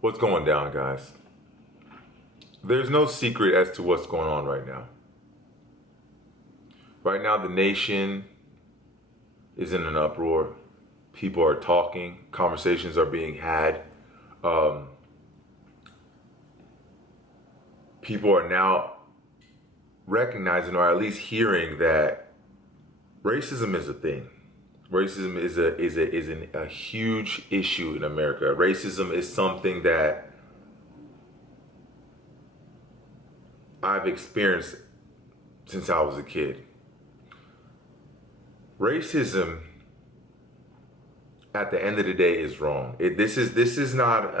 What's going down, guys? There's no secret as to what's going on right now. Right now, the nation is in an uproar. People are talking. Conversations are being had. People are now recognizing, or at least hearing, that racism is a thing. Racism is a huge issue in America. Racism is something that I've experienced since I was a kid. Racism, at the end of the day, is wrong. This is not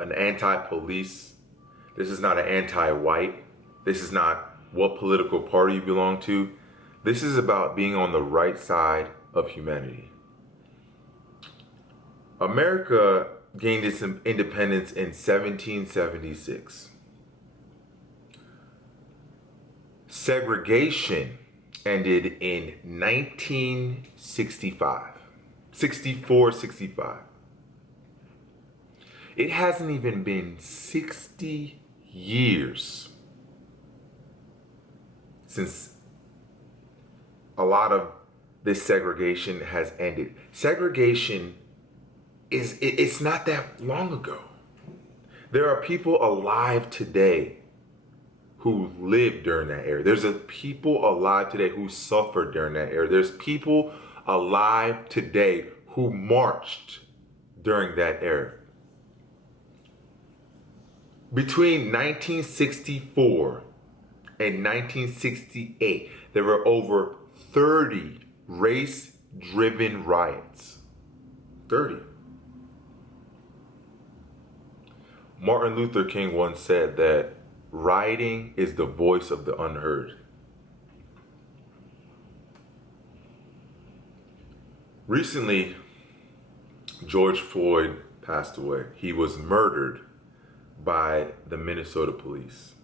an anti-police. This is not an anti-white. This is not what political party you belong to. This is about being on the right side of humanity. America gained its independence in 1776. Segregation ended in 1965. 65. It hasn't even been 60 years since a lot of this segregation has ended. Segregation it's not that long ago. There are people alive today who lived during that era. There's people alive today who suffered during that era. There's people alive today who marched during that era. Between 1964 and 1968, there were over 30 race-driven riots. 30. Martin Luther King once said that rioting is the voice of the unheard. Recently, George Floyd passed away. He was murdered by the Minnesota police.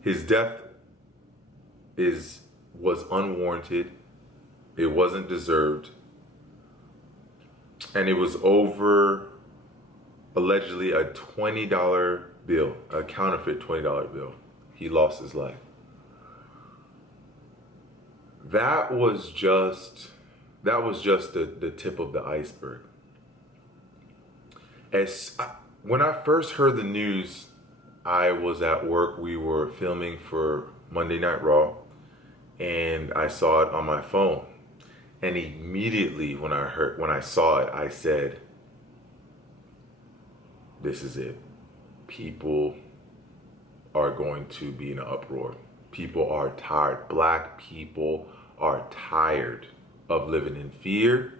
His death was unwarranted. It wasn't deserved. And it was over allegedly a $20 bill, a counterfeit $20 bill. He lost his life. That was just the tip of the iceberg. When I first heard the news, I was at work. We were filming for Monday Night Raw, and I saw it on my phone. And immediately when I saw it, I said, this is it. People are going to be in an uproar. People are tired. Black people are tired of living in fear.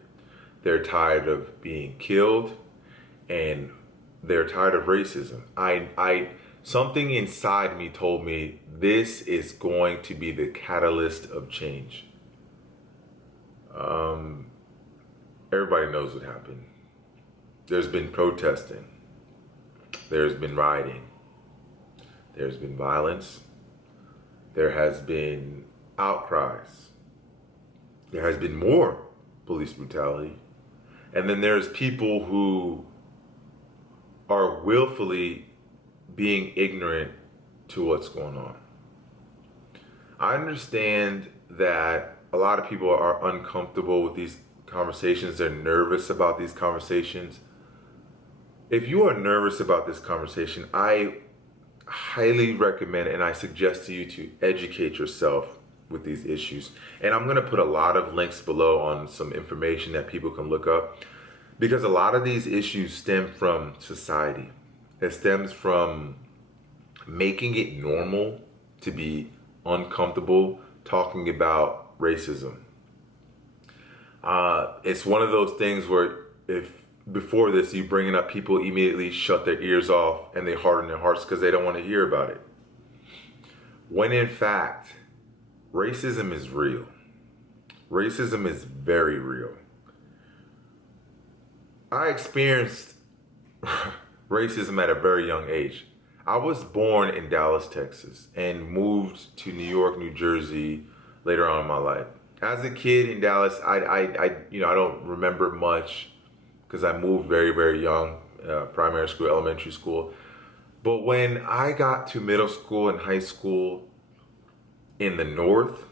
They're tired of being killed, and they're tired of racism. Something inside me told me this is going to be the catalyst of change. Everybody knows what happened. There's been protesting. There's been rioting. There's been violence. There has been outcries. There has been more police brutality. And then there's people who are willfully being ignorant to what's going on. I understand that a lot of people are uncomfortable with these conversations. They're nervous about these conversations. If you are nervous about this conversation, I highly recommend and I suggest to you to educate yourself with these issues. And I'm going to put a lot of links below on some information that people can look up, because a lot of these issues stem from society. It stems from making it normal to be uncomfortable talking about racism. It's one of those things where if before this you bring it up, people immediately shut their ears off and they harden their hearts because they don't want to hear about it. When in fact, racism is real. Racism is very real. I experienced racism at a very young age. I was born in Dallas, Texas, and moved to New York, New Jersey later on in my life. As a kid in Dallas, I don't remember much because I moved very, very young, primary school, elementary school. But when I got to middle school and high school in the North,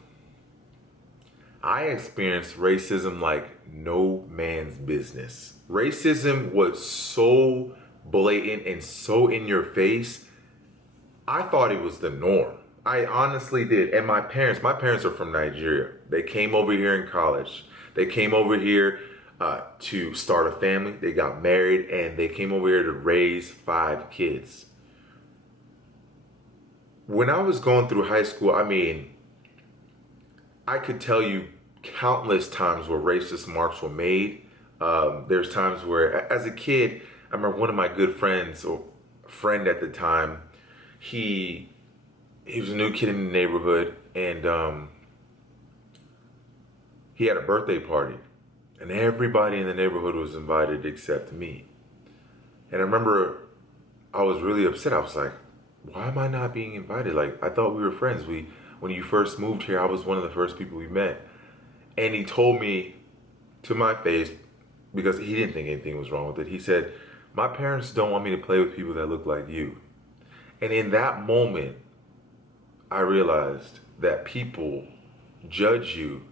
I experienced racism like no man's business. Racism was so blatant and so in your face. I thought it was the norm. I honestly did. And my parents are from Nigeria. They came over here in college. They came over here to start a family. They got married and they came over here to raise 5 kids. When I was going through high school, I mean, I could tell you countless times where racist remarks were made. There's times where, as a kid, I remember one of my good friends, or friend at the time, he was a new kid in the neighborhood, and he had a birthday party, and everybody in the neighborhood was invited except me. And I remember I was really upset. I was like, why am I not being invited? Like, I thought we were friends. When you first moved here, I was one of the first people we met. And he told me to my face, because he didn't think anything was wrong with it, he said, my parents don't want me to play with people that look like you. And in that moment, I realized that people judge you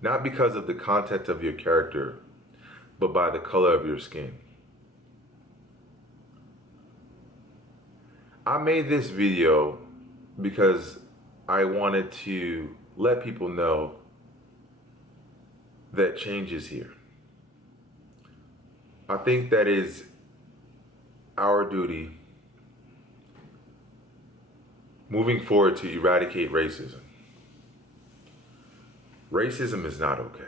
not because of the content of your character, but by the color of your skin. I made this video because I wanted to let people know that change is here. I think that is our duty moving forward to eradicate racism. Racism is not okay.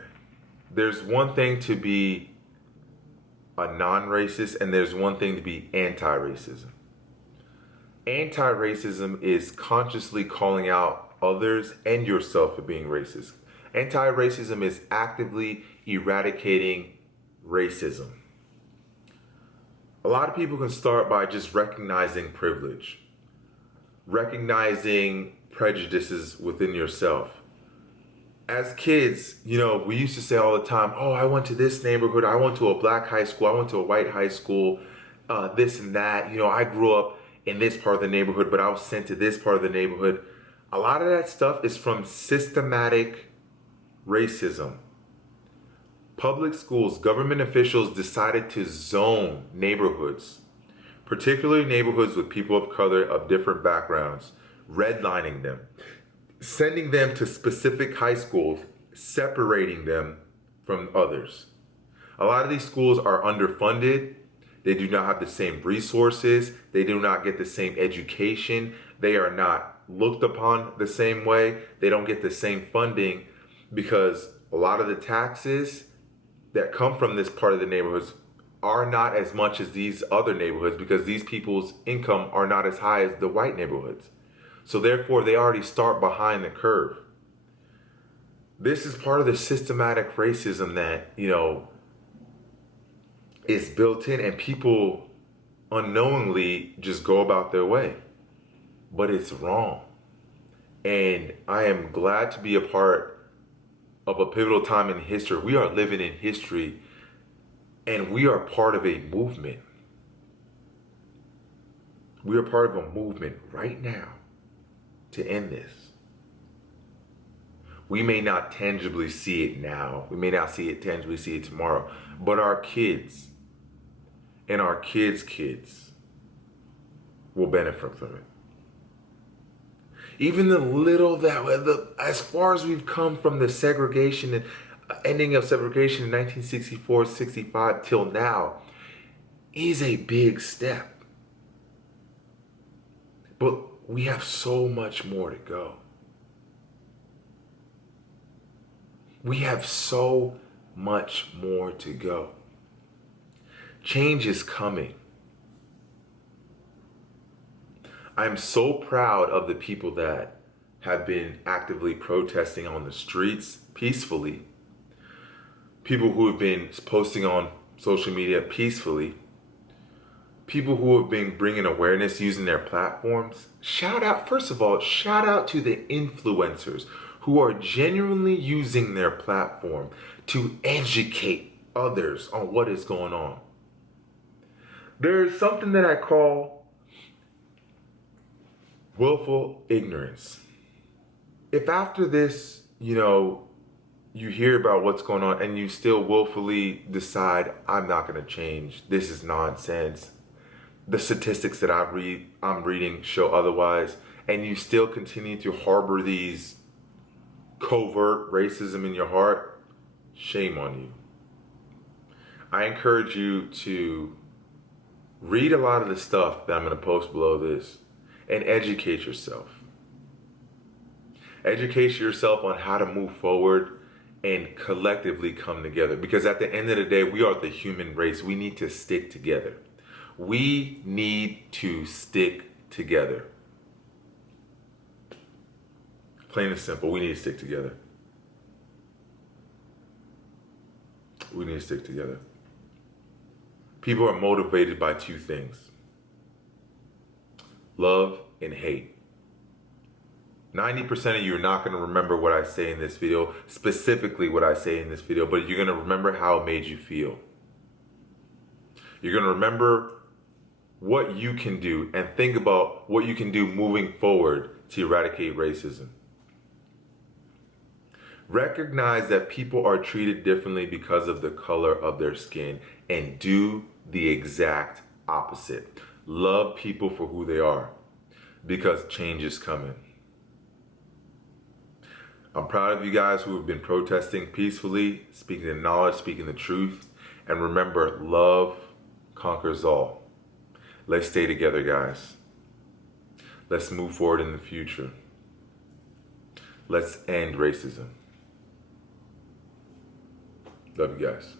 There's one thing to be a non-racist and there's one thing to be anti-racism. Anti-racism is consciously calling out others and yourself for being racist. Anti-racism is actively eradicating racism. A lot of people can start by just recognizing privilege, recognizing prejudices within yourself. As kids, we used to say all the time, oh, I went to this neighborhood, I went to a black high school, I went to a white high school, this and that. I grew up in this part of the neighborhood, but I was sent to this part of the neighborhood. A lot of that stuff is from systematic racism. Public schools, government officials decided to zone neighborhoods, particularly neighborhoods with people of color of different backgrounds, redlining them, sending them to specific high schools, separating them from others. A lot of these schools are underfunded. They do not have the same resources. They do not get the same education. They are not looked upon the same way. They don't get the same funding because a lot of the taxes that come from this part of the neighborhoods are not as much as these other neighborhoods because these people's income are not as high as the white neighborhoods. So therefore, they already start behind the curve. This is part of the systematic racism that, is built in and people unknowingly just go about their way. But it's wrong. And I am glad to be a part of a pivotal time in history. We are living in history and we are part of a movement. We are part of a movement right now to end this. We may not tangibly see it now. We may not tangibly see it tomorrow. But our kids and our kids' kids will benefit from it. Even the little as far as we've come from the segregation and ending of segregation in 1964, 65 till now is a big step. But we have so much more to go. We have so much more to go. Change is coming. I'm so proud of the people that have been actively protesting on the streets peacefully. People who have been posting on social media peacefully. People who have been bringing awareness using their platforms. First of all, shout out to the influencers who are genuinely using their platform to educate others on what is going on. There's something that I call willful ignorance. If after this, you hear about what's going on and you still willfully decide, I'm not going to change, this is nonsense, the statistics that I'm reading show otherwise, and you still continue to harbor these covert racism in your heart, shame on you. I encourage you to read a lot of the stuff that I'm going to post below this and educate yourself. Educate yourself on how to move forward and collectively come together. Because at the end of the day, we are the human race. We need to stick together. We need to stick together. Plain and simple, we need to stick together. We need to stick together. People are motivated by two things: love and hate. 90% of you are not going to remember what I say in this video, specifically what I say in this video, but you're going to remember how it made you feel. You're going to remember what you can do and think about what you can do moving forward to eradicate racism. Recognize that people are treated differently because of the color of their skin, and do the exact opposite. Love people for who they are, because change is coming. I'm proud of you guys who have been protesting peacefully, speaking the knowledge, speaking the truth. And remember, love conquers all. Let's stay together, guys. Let's move forward in the future. Let's end racism. Love you guys.